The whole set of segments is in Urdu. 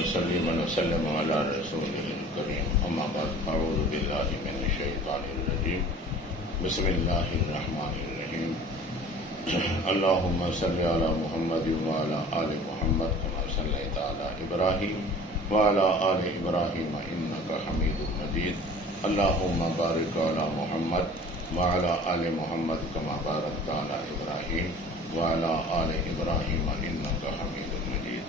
ونصلي ونسلم على رسوله الكريم أما بعد أعوذ بالله من الشيطان الرجيم بسم الله الرحمن الرحيم اللهم صل على محمد وعلى آل محمد كما صليت على إبراهيم وعلى آل إبراهيم إنك حميد مجيد اللهم بارك على محمد وعلى آل محمد كما باركت على إبراهيم وعلى آل إبراهيم إنك حميد مجيد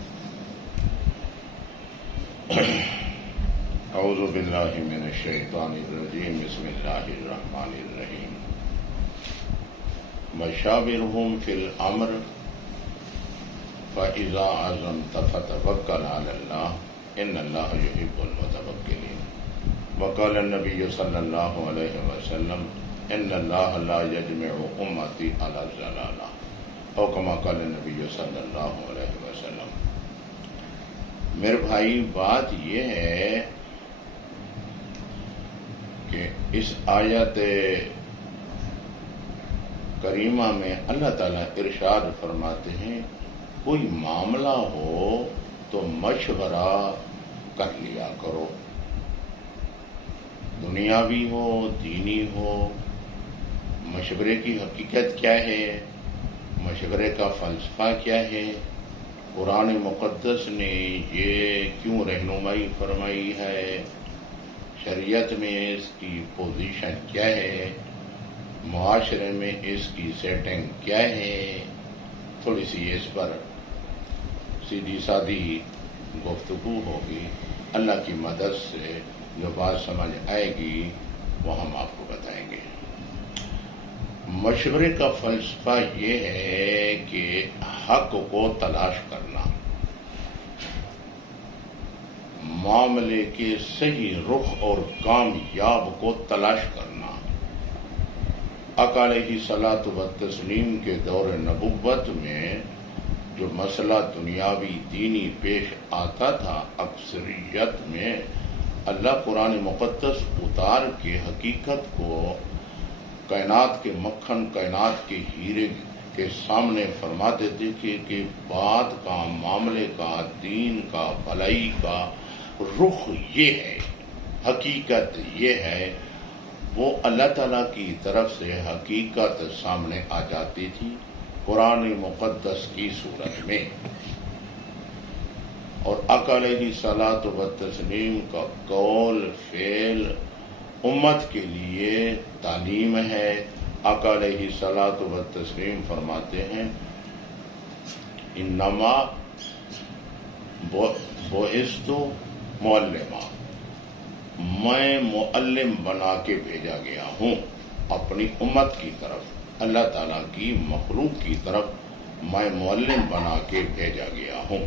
أعوذ بالله من الشيطان الرجيم بسم الله الرحمن الرحيم وشاورهم في الأمر فإذا عزمت فتوكل على الله إن الله يحب المتوكلين وقال النبي صلى الله عليه وسلم إن الله لا يجمع أمتي على الضلالة او كما قال النبي صلی اللہ علیہ وسلم۔ میرے بھائی بات یہ ہے کہ اس آیت کریمہ میں اللہ تعالیٰ ارشاد فرماتے ہیں کوئی معاملہ ہو تو مشورہ کر لیا کرو، دنیاوی ہو دینی ہو۔ مشورے کی حقیقت کیا ہے، مشورے کا فلسفہ کیا ہے، قرآن مقدس نے یہ کیوں رہنمائی فرمائی ہے، شریعت میں اس کی پوزیشن کیا ہے، معاشرے میں اس کی سیٹنگ کیا ہے، تھوڑی سی اس پر سیدھی سادھی گفتگو ہوگی۔ اللہ کی مدد سے جو بات سمجھ آئے گی وہ ہم آپ کو بتائیں گے۔ مشورے کا فلسفہ یہ ہے کہ حق کو تلاش کرنا، معاملے کے صحیح رخ اور کامیاب کو تلاش کرنا۔ آقا علیہ الصلاۃ والتسلیم کے دور نبوت میں جو مسئلہ دنیاوی دینی پیش آتا تھا، اکثریت میں اللہ قرآن مقدس اتار کے حقیقت کو کائنات کے مکھن، کائنات کے ہیرے کے سامنے فرما دیتے تھے کہ بات کا، معاملے کا، دین کا، بھلائی کا رخ یہ ہے، حقیقت یہ ہے۔ وہ اللہ تعالیٰ کی طرف سے حقیقت سامنے آ جاتی تھی قرآن مقدس کی صورت میں، اور آقا علیہ الصلاۃ والتسلیم کا قول فعل امت کے لیے تعلیم ہے۔ آقا علیہ الصلاۃ والتسلیم فرماتے ہیں انما بعثت معلما، میں معلم بنا کے بھیجا گیا ہوں اپنی امت کی طرف، اللہ تعالیٰ کی مخلوق کی طرف میں معلم بنا کے بھیجا گیا ہوں۔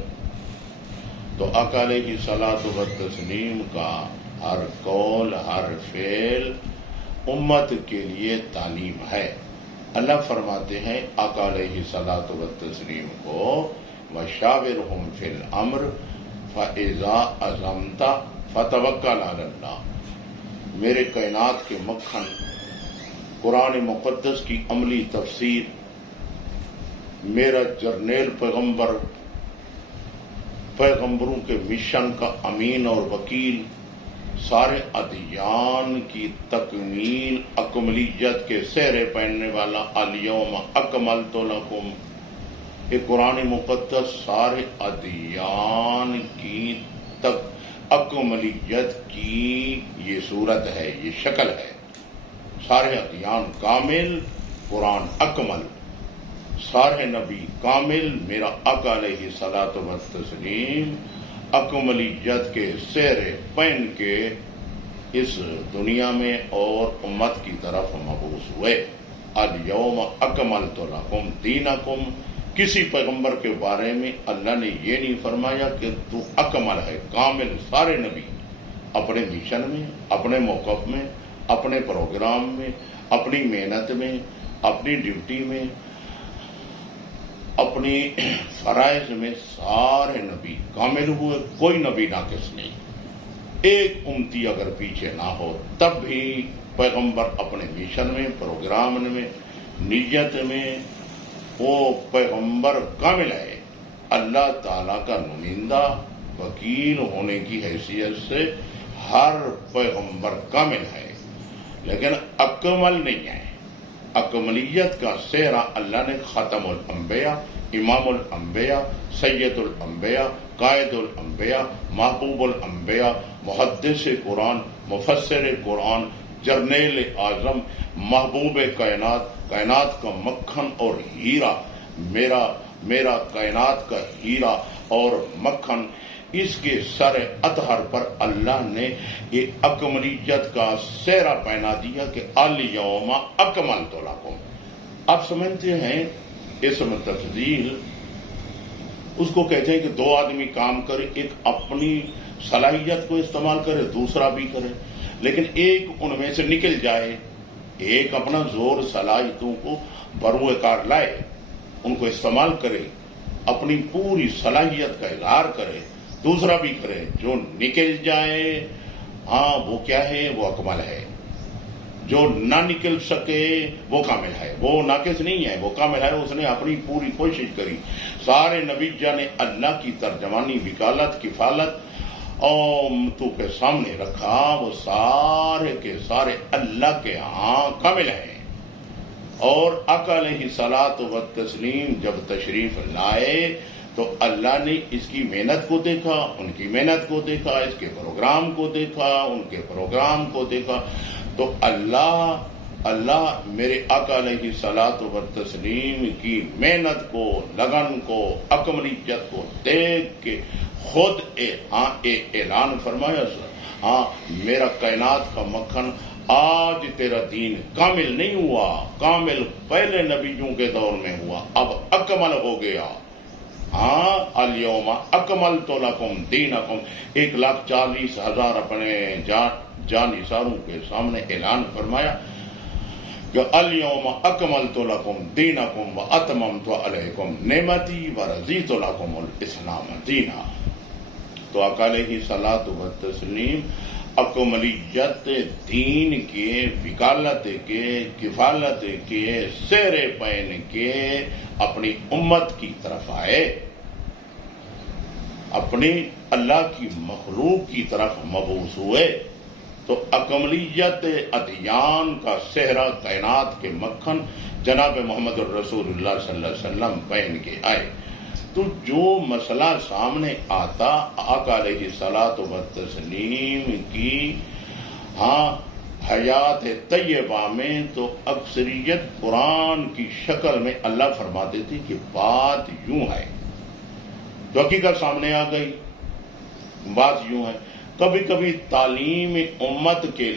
تو آقا علیہ الصلاۃ والتسلیم کا ہر قول، ہر فعل امت کے لیے تعلیم ہے۔ اللہ فرماتے ہیں آقا علیہ الصلاۃ والتسلیم کو وشاورہم فی الامر فاذا عزمت فتوکل علی اللہ۔ میرے کائنات کے مکھن قرآن مقدس کی عملی تفسیر، میرا جرنیل پیغمبر، پیغمبروں کے مشن کا امین اور وکیل، سارے ادیان کی تکمیل، اکملیت کے سہرے پہننے والا الیوم اکملت لکم، یہ قرآن مقدس سارے ادیان کی اکملیت کی یہ صورت ہے، یہ شکل ہے۔ سارے ادیان کامل، قرآن اکمل، سارے نبی کامل، میرا آقا علیہ الصلاۃ والتسلیم اکملیت کے سہرے پہن کے اس دنیا میں اور امت کی طرف مبعوث ہوئے۔ الیوم اکملت لکم دینکم، کسی پیغمبر کے بارے میں اللہ نے یہ نہیں فرمایا کہ تو اکمل ہے، کامل۔ سارے نبی اپنے مشن میں، اپنے موقف میں، اپنے پروگرام میں، اپنی محنت میں، اپنی ڈیوٹی میں، اپنی فرائض میں سارے نبی کامل ہوئے، کوئی نبی ناقص نہیں۔ ایک امتی اگر پیچھے نہ ہو تب بھی پیغمبر اپنے مشن میں، پروگرام میں، نیت میں وہ پیغمبر کامل ہے، اللہ تعالیٰ کا نمائندہ، وکیل ہونے کی حیثیت سے ہر پیغمبر کامل ہے، لیکن اکمل نہیں ہے۔ اکملیت کا صحرا اللہ نے ختم الانبیاء، امام الانبیاء، سید الانبیاء، قائد الانبیاء، محبوب الانبیاء، محدث قرآن، مفسر قرآن، جرنیل اعظم، محبوب کائنات، کائنات کا مکھن اور ہیرا، میرا کائنات کا ہیرا اور مکھن، اس کے سر اطہر پر اللہ نے یہ اکملیت کا سہرا پہنا دیا کہ الیوم اکملت لکم۔ آپ سمجھتے ہیں اسم تفضیل اس کو کہتے ہیں کہ دو آدمی کام کرے، ایک اپنی صلاحیت کو استعمال کرے، دوسرا بھی کرے، لیکن ایک ان میں سے نکل جائے، ایک اپنا زور صلاحیتوں کو بروئے کار لائے، ان کو استعمال کرے، اپنی پوری صلاحیت کا اظہار کرے، دوسرا بھی کرے، جو نکل جائے ہاں وہ کیا ہے، وہ اکمل ہے۔ جو نہ نکل سکے وہ کامل ہے، وہ ناقص نہیں ہے، وہ کامل ہے، اس نے اپنی پوری کوشش کری۔ سارے نبی نے اللہ کی ترجمانی، وکالت، کفالت اور تو کے سامنے رکھا، وہ سارے کے سارے اللہ کے ہاں کامل ہیں۔ اور آقا علیہ الصلوۃ والتسلیم جب تشریف لائے تو اللہ نے اس کی محنت کو دیکھا، ان کی محنت کو دیکھا، اس کے پروگرام کو دیکھا، ان کے پروگرام کو دیکھا، تو اللہ میرے آقا علیہ الصلوۃ والتسلیم کی محنت کو، لگن کو، اکملیت کو دیکھ کے خود اعلان فرمایا، ہاں میرا کائنات کا مکھن آج تیرا دین کامل نہیں ہوا، کامل پہلے نبیوں کے دور میں ہوا، اب اکمل ہو گیا۔ ہاں الیوم اکملت لکم دینکم، 1,40,000 اپنے جانثاروں کے سامنے اعلان فرمایا کہ الیوم اکملت لکم دینکم واتممت علیکم نعمتی ورضیت لکم الاسلام دینا۔ تو آقا علیہ الصلوۃ والتسلیم اکملیت دین کے، وکالت کے، کفالت کے سہرے پہن کے اپنی امت کی طرف آئے، اپنی اللہ کی مخلوق کی طرف مبعوث ہوئے۔ تو اکملیت ادیان کا صحرا، کائنات کے مکھن جناب محمد الرسول اللہ صلی اللہ علیہ وسلم پہن کے آئے۔ تو جو مسئلہ سامنے آتا آقا علیہ الصلوۃ والتسلیم کی حیات طیبہ میں، تو اکثریت قرآن کی شکل میں اللہ فرماتے تھے کہ بات یوں ہے، تو حقیقت سامنے آ گئی، بات یوں ہے۔ کبھی کبھی تعلیم امت کے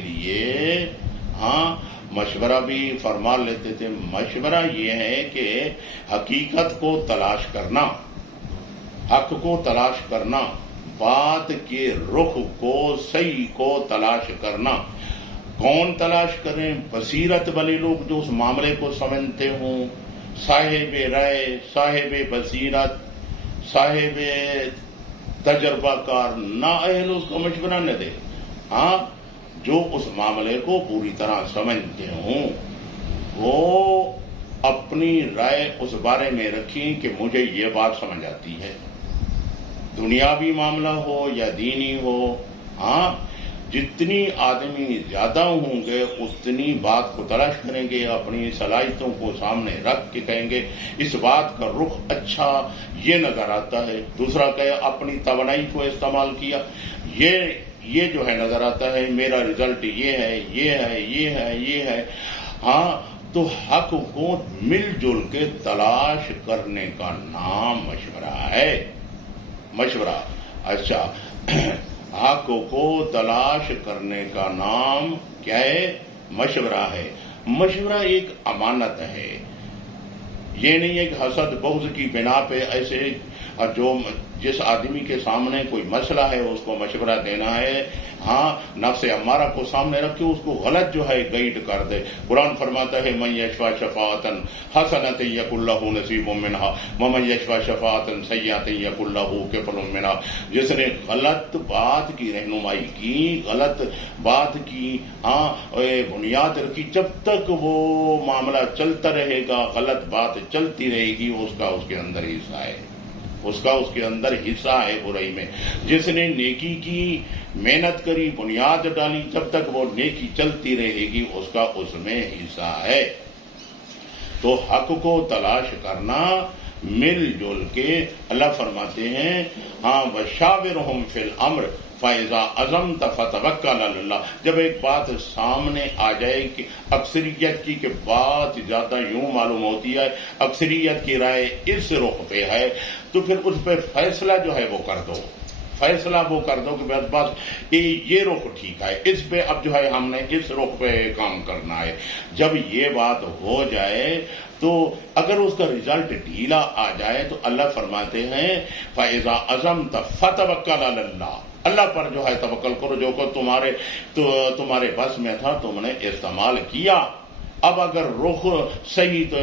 لیے مشورہ بھی فرما لیتے تھے۔ مشورہ یہ ہے کہ حقیقت کو تلاش کرنا، حق کو تلاش کرنا، بات کے رخ کو، صحیح کو تلاش کرنا۔ کون تلاش کریں؟ بصیرت والے لوگ جو اس معاملے کو سمجھتے ہوں، صاحب رائے، صاحب بصیرت، صاحب تجربہ کار، نااہل اس کو مشورہ نہ دے۔ جو اس معاملے کو پوری طرح سمجھتے ہوں وہ اپنی رائے اس بارے میں رکھیں کہ مجھے یہ بات سمجھ آتی ہے، دنیاوی معاملہ ہو یا دینی ہو۔ جتنی آدمی زیادہ ہوں گے اتنی بات کو تلاش کریں گے، اپنی صلاحیتوں کو سامنے رکھ کے کہیں گے اس بات کا رخ اچھا یہ نظر آتا ہے، دوسرا کہے اپنی توانائی کو استعمال کیا، یہ جو ہے نظر آتا ہے، میرا رزلٹ یہ ہے، یہ ہے، یہ ہے، یہ ہے۔ تو حق کو مل جل کے تلاش کرنے کا نام مشورہ ہے۔ مشورہ، اچھا، حق کو تلاش کرنے کا نام کیا ہے؟ مشورہ ہے۔ مشورہ ایک امانت ہے، یہ نہیں ہے کہ حسد بغض کی بنا پہ ایسے اور جس آدمی کے سامنے کوئی مسئلہ ہے اس کو مشورہ دینا ہے، ہاں نفس امارہ کو سامنے رکھ کے اس کو غلط جو ہے گائیڈ کر دے۔ قرآن فرماتا ہے من یشفع شفاعۃ حسنۃ یکن لہ نصیب منها ومن یشفع شفاعۃ سیئۃ یکن لہ کفل منها۔ جس نے غلط بات کی رہنمائی کی، غلط بات کی بنیاد رکھی، جب تک وہ معاملہ چلتا رہے گا، غلط بات چلتی رہے گی، اس کے اندر حصہ ہے، اس کے اندر حصہ ہے برائی میں۔ جس نے نیکی کی، محنت کری، بنیاد ڈالی، جب تک وہ نیکی چلتی رہے گی اس میں حصہ ہے۔ تو حق کو تلاش کرنا مل جل کے، اللہ فرماتے ہیں ہاں وشاورہم فی الامر فَإِذَا عَزَمْتَ فَتَوَكَّلْ عَلَى اللَّهِ۔ جب ایک بات سامنے آ جائے کہ اکثریت کی کہ بات زیادہ یوں معلوم ہوتی ہے، اکثریت کی رائے اس رخ پہ ہے، تو پھر اس پہ فیصلہ جو ہے وہ کر دو، فیصلہ وہ کر دو کہ بس یہ رخ ٹھیک ہے، اس پہ اب جو ہے ہم نے اس رخ پہ کام کرنا ہے۔ جب یہ بات ہو جائے تو اگر اس کا رزلٹ ڈھیلا آ جائے تو اللہ فرماتے ہیں فَإِذَا عَزَمْتَ فَتَوَكَّلْ عَلَى اللَّهِ، اللہ پر جو ہے توکل کرو، جو کہ تمہارے بس میں تھا تم نے استعمال کیا۔ اب اگر رخ صحیح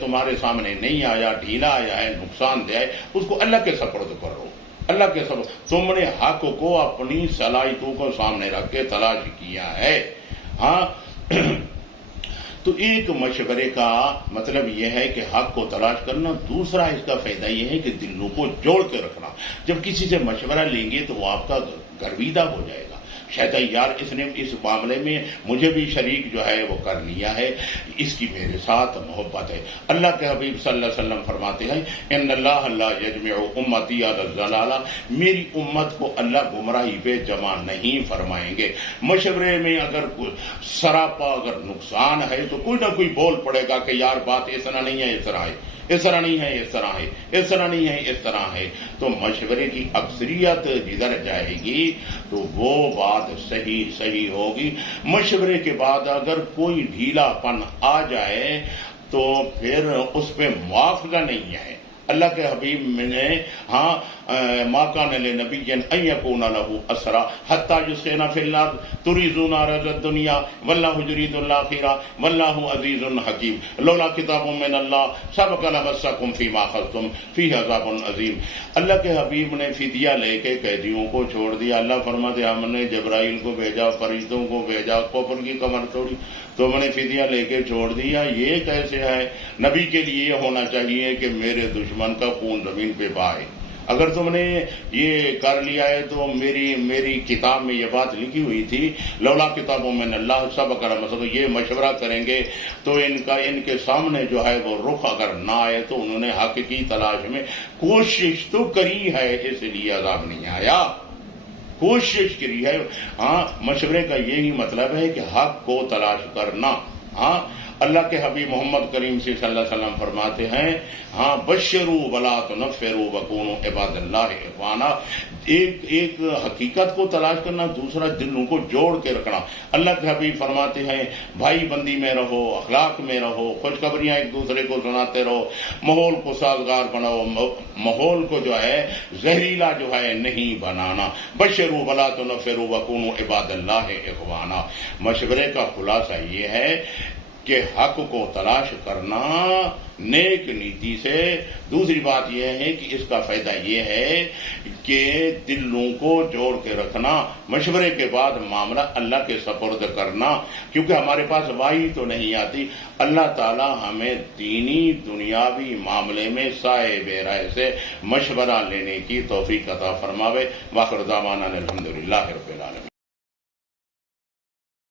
تمہارے سامنے نہیں آیا، ڈھیلا آیا ہے، نقصان دہ ہے، اس کو اللہ کے سپرد کرو، اللہ کے سپرد۔ تم نے حق کو اپنی صلاحیتوں کو سامنے رکھ کے تلاش کیا ہے، ہاں۔ تو ایک مشورے کا مطلب یہ ہے کہ حق کو تلاش کرنا، دوسرا اس کا فائدہ یہ ہے کہ دلوں کو جوڑ کے رکھنا۔ جب کسی سے مشورہ لیں گے تو وہ آپ کا گرویدہ ہو جائے گا، شاید یار اس نے اس معاملے میں مجھے بھی شریک جو ہے وہ کر لیا ہے، اس کی میرے ساتھ محبت ہے۔ اللہ کے حبیب صلی اللہ علیہ وسلم فرماتے ہیں ان اللہ لا یجمع امتی علی الضلالہ، میری امت کو اللہ گمراہی پہ جمع نہیں فرمائیں گے۔ مشورے میں اگر سراپا اگر نقصان ہے تو کوئی نہ کوئی بول پڑے گا کہ یار بات اس طرح نہیں ہے، اس طرح ہے، اس طرح نہیں ہے، اس طرح ہے، اس طرح نہیں ہے، اس طرح ہے۔ تو مشورے کی اکثریت جدھر جائے گی تو وہ بات صحیح ہوگی۔ مشورے کے بعد اگر کوئی ڈھیلا پن آ جائے تو پھر اس پہ معاوضہ نہیں ہے۔ اللہ کے حبیب نے ما کان لنبی ان یکون لہ اسرا حتی یسخن فی الارض تریدون عرض الدنیا واللہ یرید الآخرہ واللہ عزیز حکیم لولا کتاب من اللہ سبق لمسکم فیما اخذتم فیہ عذاب عظیم۔ اللہ کے حبیب نے فدیہ لے کے قیدیوں کو چھوڑ دیا۔ اللہ فرماتے ہم نے جبرائیل کو بھیجا، فرشتوں کو بھیجا، کفر کی کمر توڑی، تم نے فدیہ لے کے چھوڑ دیا۔ یہ کیسے ہے؟ نبی کے لیے یہ ہونا چاہیے کہ میرے دشمن کا خون زمین پہ بہائے۔ اگر تم نے یہ کر لیا ہے تو میری کتاب میں یہ بات لکھی ہوئی تھی لولا کتابوں میں اللہ سب اگر مثلا یہ مشورہ کریں گے تو ان کے سامنے جو ہے وہ رخ اگر نہ آئے تو انہوں نے حق کی تلاش میں کوشش تو کری ہے، اس لیے عذاب نہیں آیا، کوشش کری ہے۔ ہاں مشورے کا یہی مطلب ہے کہ حق کو تلاش کرنا۔ ہاں اللہ کے حبیب محمد کریم صلی اللہ علیہ وسلم فرماتے ہیں ہاں بشروا ولا تنفروا وکونوا عباد اللہ اخوانا۔ ایک حقیقت کو تلاش کرنا، دوسرا دلوں کو جوڑ کے رکھنا۔ اللہ کے حبیب فرماتے ہیں بھائی بندی میں رہو، اخلاق میں رہو، خوشخبریاں ایک دوسرے کو سناتے رہو، ماحول کو سازگار بناؤ، ماحول کو جو ہے زہریلا جو ہے نہیں بنانا۔ بشروا ولا تنفروا وکونوا عباد اللہ اخوانا۔ مشورے کا خلاصہ یہ ہے کہ حق کو تلاش کرنا نیک نیتی سے۔ دوسری بات یہ ہے کہ اس کا فائدہ یہ ہے کہ دلوں کو جوڑ کے رکھنا، مشورے کے بعد معاملہ اللہ کے سپرد کرنا، کیونکہ ہمارے پاس وحی تو نہیں آتی۔ اللہ تعالی ہمیں دینی دنیاوی معاملے میں صاحب رائے سے مشورہ لینے کی توفیق عطا فرماوے۔ وآخر دعوانا الحمدللہ رب العالمین۔